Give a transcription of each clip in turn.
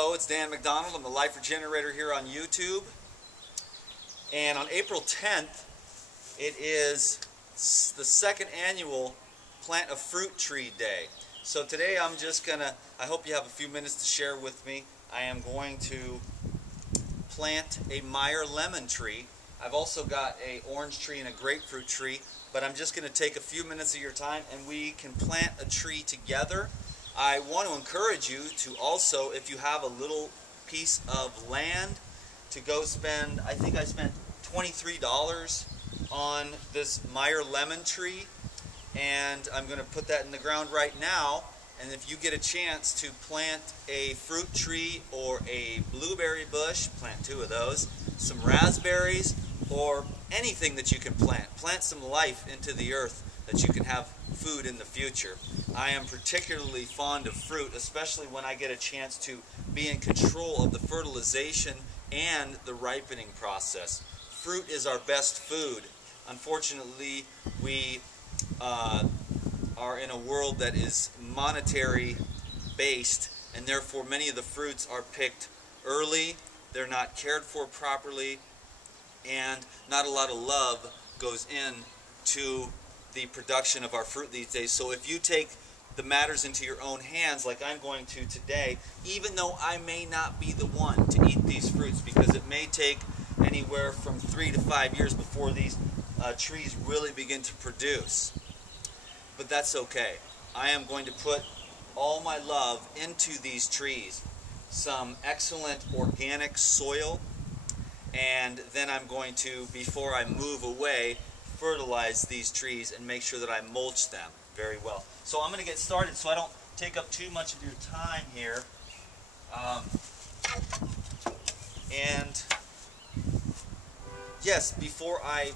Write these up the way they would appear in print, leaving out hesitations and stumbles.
Hello, it's Dan McDonald. I'm the Life Regenerator here on YouTube. And on April 10th, it is the second annual Plant a Fruit Tree Day. So today I'm just gonna, I hope you have a few minutes to share with me. I am going to plant a Meyer lemon tree. I've also got an orange tree and a grapefruit tree, but I'm just gonna take a few minutes of your time and we can plant a tree together. I want to encourage you to also, if you have a little piece of land, to go spend, I think I spent $23 on this Meyer lemon tree, and I'm going to put that in the ground right now. And if you get a chance to plant a fruit tree or a blueberry bush, plant 2 of those, some raspberries, or anything that you can plant some life into the earth that you can have food in the future. I am particularly fond of fruit, especially when I get a chance to be in control of the fertilization and the ripening process. Fruit is our best food. Unfortunately, we are in a world that is monetary based, and therefore many of the fruits are picked early, they're not cared for properly, and not a lot of love goes in to the production of our fruit these days. So if you take the matters into your own hands like I'm going to today, even though I may not be the one to eat these fruits, because it may take anywhere from 3 to 5 years before these trees really begin to produce, but that's okay. I am going to put all my love into these trees, some excellent organic soil, and then I'm going to, before I move away, fertilize these trees and make sure that I mulch them very well. So I'm going to get started so I don't take up too much of your time here. And yes, before I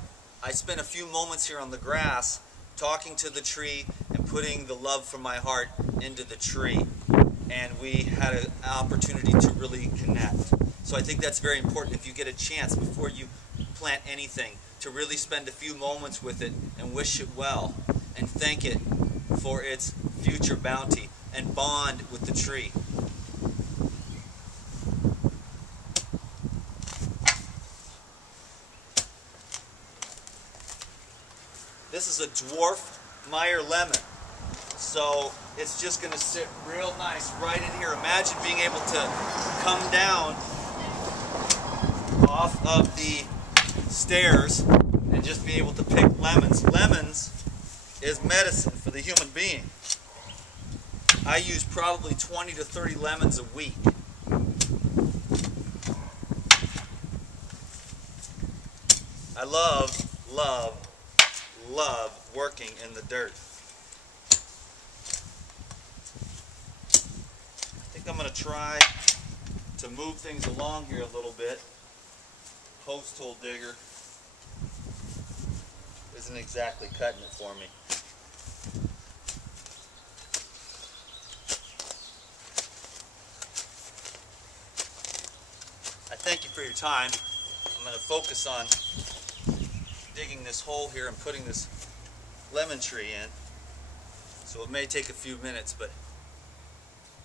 spent a few moments here on the grass talking to the tree and putting the love from my heart into the tree, and we had an opportunity to really connect. So I think that's very important, if you get a chance before you plant anything, to really spend a few moments with it and wish it well and thank it for its future bounty and bond with the tree. This is a dwarf Meyer lemon, so it's just going to sit real nice right in here. Imagine being able to come down off of the stairs and just be able to pick lemons. Lemons is medicine for the human being. I use probably 20 to 30 lemons a week. I love working in the dirt. I think I'm going to try to move things along here a little bit. Post hole digger isn't exactly cutting it for me. I thank you for your time. I'm going to focus on digging this hole here and putting this lemon tree in. So it may take a few minutes, but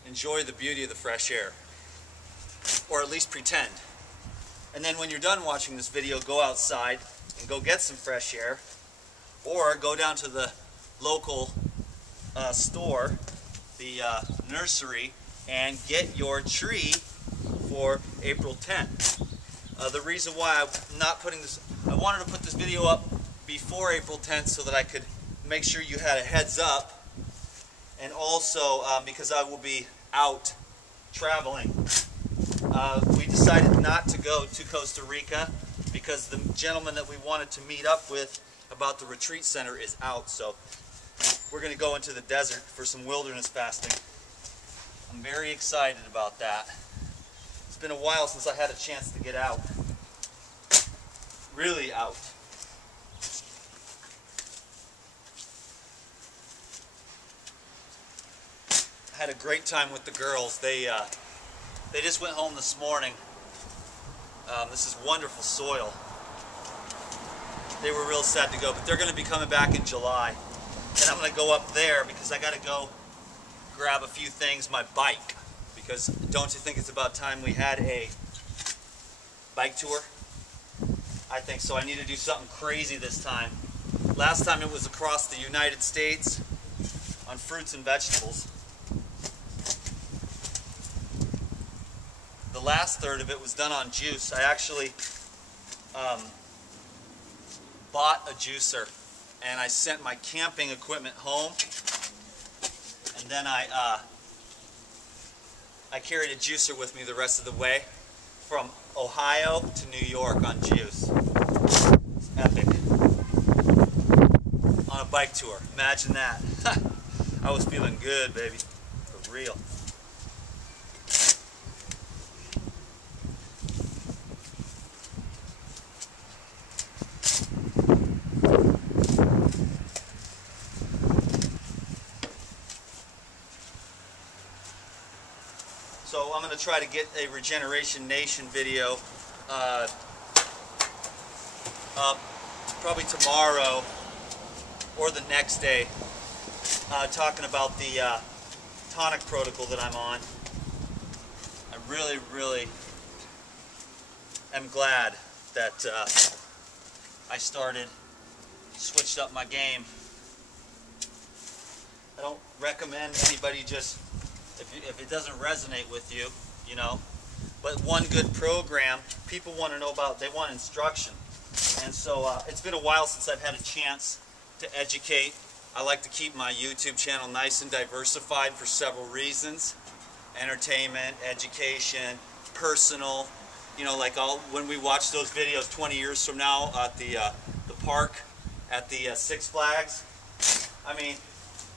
enjoy the beauty of the fresh air. Or at least pretend. And then when you're done watching this video, go outside and go get some fresh air, or go down to the local store, the nursery, and get your tree for April 10th. The reason why I'm not putting this, I wanted to put this video up before April 10th so that I could make sure you had a heads up, and also because I will be out traveling. We decided not to go to Costa Rica because the gentleman that we wanted to meet up with about the retreat center is out, so we're going to go into the desert for some wilderness fasting. I'm very excited about that. It's been a while since I had a chance to get out. Really out. I had a great time with the girls. They just went home this morning. This is wonderful soil. They were real sad to go, but they're going to be coming back in July. And I'm going to go up there because I got to go grab a few things, my bike. because don't you think it's about time we had a bike tour? I think so. I need to do something crazy this time. Last time it was across the United States on fruits and vegetables. The last third of it was done on juice. I actually bought a juicer and I sent my camping equipment home, and then I carried a juicer with me the rest of the way from Ohio to New York on juice. It's epic. On a bike tour. Imagine that. I was feeling good, baby. For real. So I'm going to try to get a Regeneration Nation video up probably tomorrow or the next day, talking about the tonic protocol that I'm on. I really am glad that I switched up my game. I don't recommend anybody just, if it doesn't resonate with you, you know. But one good program, people want to know about, they want instruction. And so it's been a while since I've had a chance to educate. I like to keep my YouTube channel nice and diversified for several reasons. Entertainment, education, personal. You know, like when we watch those videos 20 years from now at the park, at the Six Flags. I mean,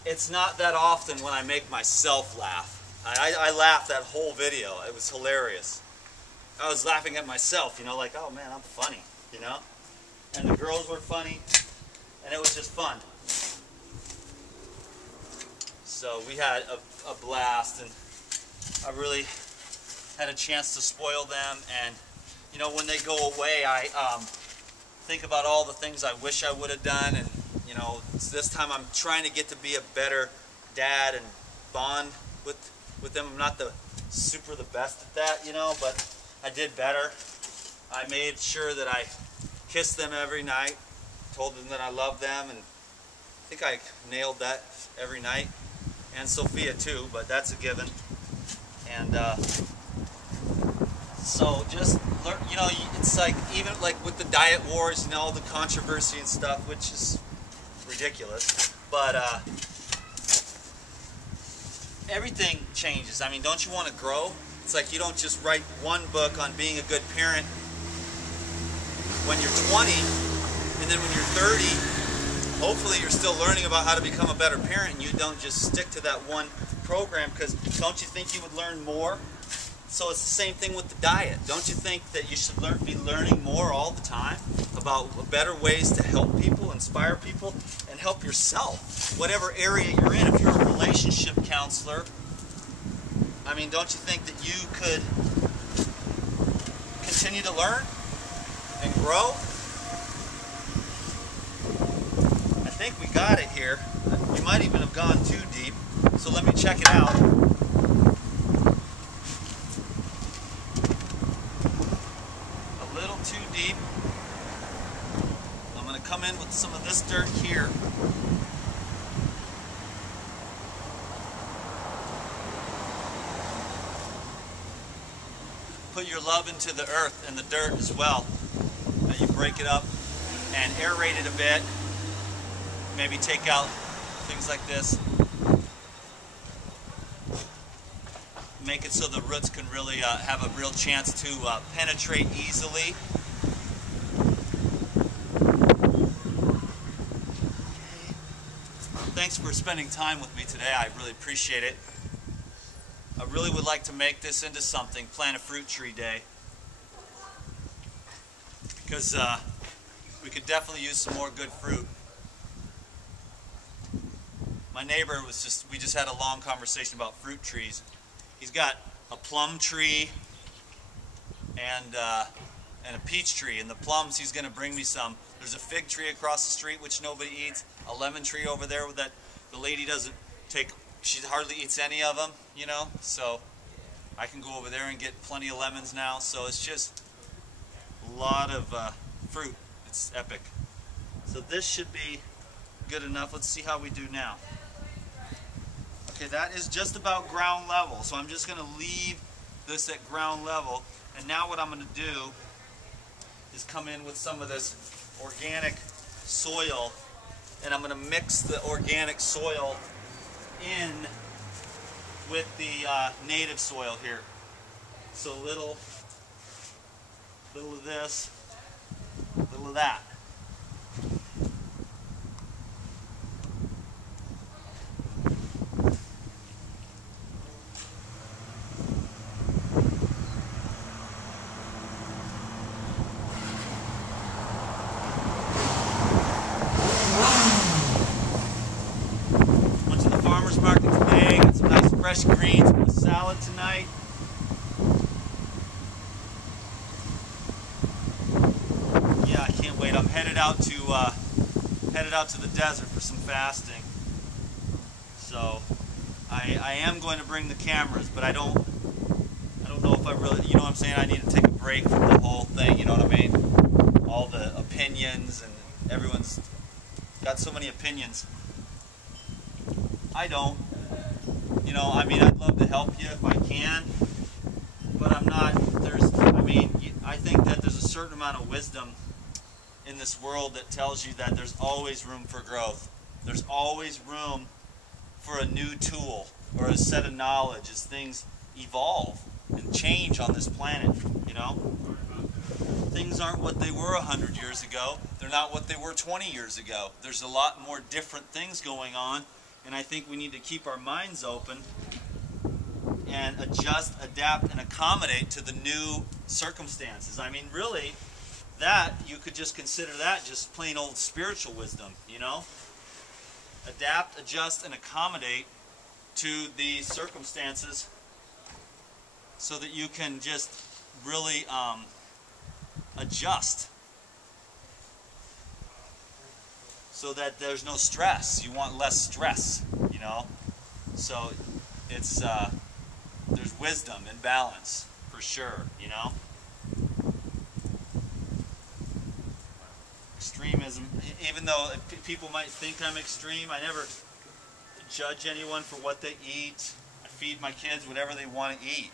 it's not that often when I make myself laugh. I laughed that whole video. It was hilarious. I was laughing at myself, you know, like, oh man, I'm funny, you know? And the girls were funny, and it was just fun. So we had a blast, and I really had a chance to spoil them. And, you know, when they go away, I think about all the things I wish I would have done. And, you know, this time I'm trying to get to be a better dad and bond with them. I'm not the best at that, you know, but I did better. I made sure that I kissed them every night, told them that I loved them, and I think I nailed that every night. And Sophia too, but that's a given. And so just learn, you know, it's like, even like with the diet wars, you know, all the controversy and stuff, which is ridiculous, but everything changes. I mean, don't you want to grow? It's like you don't just write one book on being a good parent when you're 20, and then when you're 30, hopefully you're still learning about how to become a better parent, and you don't just stick to that one program, because don't you think you would learn more? So it's the same thing with the diet. Don't you think that you should be learning more all the time about better ways to help people, inspire people, and help yourself? Whatever area you're in, if you're a relationship counselor, I mean, don't you think that you could continue to learn and grow? I think we got it here. We might even have gone too deep, so let me check it out. A little too deep. I'm going to come in with some of this dirt here. Put your love into the earth and the dirt as well. You break it up and aerate it a bit. Maybe take out things like this. Make it so the roots can really have a real chance to penetrate easily. Thanks for spending time with me today. I really appreciate it. I really would like to make this into something, Plant a Fruit Tree Day, because we could definitely use some more good fruit. My neighbor we just had a long conversation about fruit trees. He's got a plum tree and a peach tree, and the plums he's going to bring me some. There's a fig tree across the street which nobody eats, a lemon tree over there that the lady doesn't take. She hardly eats any of them, you know, so I can go over there and get plenty of lemons now. So it's just a lot of fruit. It's epic. So this should be good enough. Let's see how we do now. Okay, that is just about ground level. So I'm just going to leave this at ground level. And now what I'm going to do is come in with some of this organic soil, and I'm going to mix the organic soil in with the native soil here. So little of this, little of that. Fresh greens for the salad tonight. Yeah, I can't wait. I'm headed out to the desert for some fasting. So I am going to bring the cameras, but I don't know if I really, you know what I'm saying, I need to take a break from the whole thing, you know what I mean? All the opinions, and everyone's got so many opinions. I don't. You know, I mean, I'd love to help you if I can, but I'm not, I think that there's a certain amount of wisdom in this world that tells you that there's always room for growth. There's always room for a new tool or a set of knowledge as things evolve and change on this planet, you know? Things aren't what they were 100 years ago. They're not what they were 20 years ago. There's a lot more different things going on. And I think we need to keep our minds open and adjust, adapt, and accommodate to the new circumstances. I mean, really, that, you could just consider that just plain old spiritual wisdom, you know? Adapt, adjust, and accommodate to the circumstances so that you can just really adjust. So that there's no stress. You want less stress, you know? So it's, there's wisdom and balance, for sure, you know? Extremism, even though people might think I'm extreme, I never judge anyone for what they eat. I feed my kids whatever they want to eat.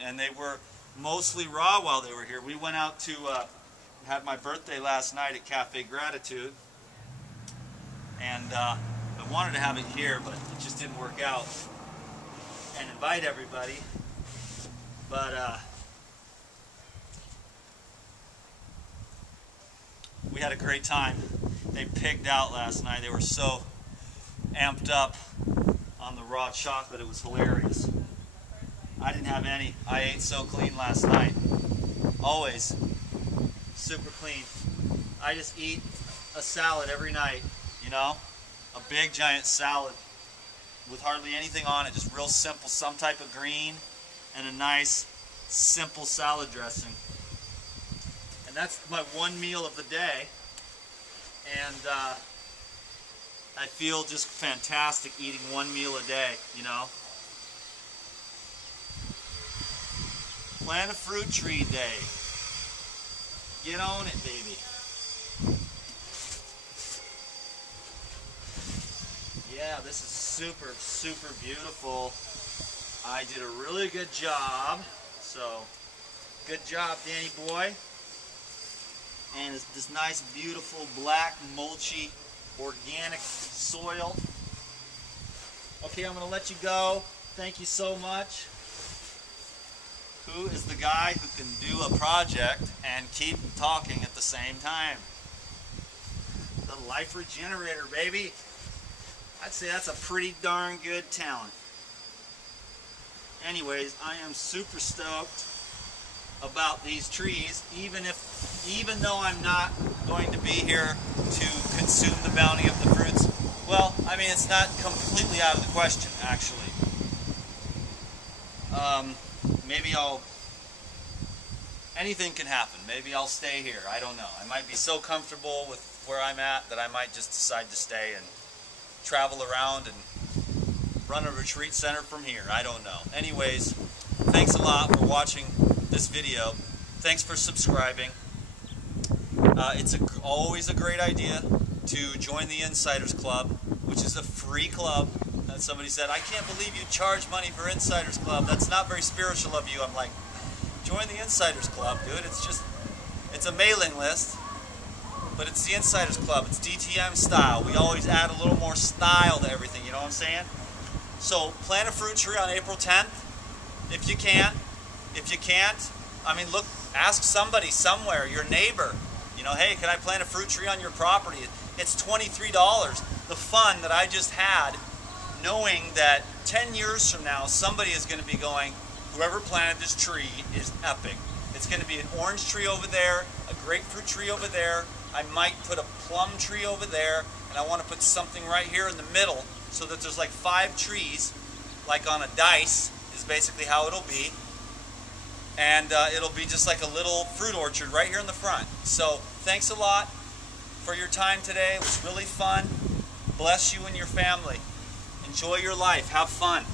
And they were mostly raw while they were here. We went out to have my birthday last night at Cafe Gratitude. And I wanted to have it here, but it just didn't work out. And invite everybody. But we had a great time. They pigged out last night. They were so amped up on the raw chocolate. It was hilarious. I didn't have any. I ate so clean last night. Always super clean. I just eat a salad every night. You know, a big giant salad with hardly anything on it, just real simple, some type of green and a nice simple salad dressing. And that's my one meal of the day, and I feel just fantastic eating one meal a day, you know. Plant a fruit tree day. Get on it, baby. Yeah, this is super, super beautiful. I did a really good job. So, good job, Danny boy. And it's this nice, beautiful, black, mulchy, organic soil. Okay, I'm going to let you go. Thank you so much. Who is the guy who can do a project and keep talking at the same time? The Life Regenerator, baby. I'd say that's a pretty darn good talent. Anyways, I am super stoked about these trees, even though I'm not going to be here to consume the bounty of the fruits. Well, I mean, it's not completely out of the question, actually. Maybe anything can happen. Maybe I'll stay here. I don't know. I might be so comfortable with where I'm at that I might just decide to stay and travel around and run a retreat center from here. I don't know. Anyways, thanks a lot for watching this video. Thanks for subscribing. It's always a great idea to join the Insiders Club, which is a free club. Somebody said, I can't believe you charge money for Insiders Club. That's not very spiritual of you. I'm like, join the Insiders Club, dude. It's a mailing list, but it's the Insiders Club. It's DTM style. We always add a little more style to everything, you know what I'm saying? So plant a fruit tree on April 10th, if you can. If you can't, I mean, look, ask somebody somewhere, your neighbor. You know, hey, can I plant a fruit tree on your property? It's $23. The fun that I just had, knowing that 10 years from now, somebody is going to be going, whoever planted this tree is epic. It's going to be an orange tree over there, a grapefruit tree over there. I might put a plum tree over there, and I want to put something right here in the middle so that there's like 5 trees, like on a dice, is basically how it'll be. And it'll be just like a little fruit orchard right here in the front. So thanks a lot for your time today. It was really fun. Bless you and your family. Enjoy your life. Have fun.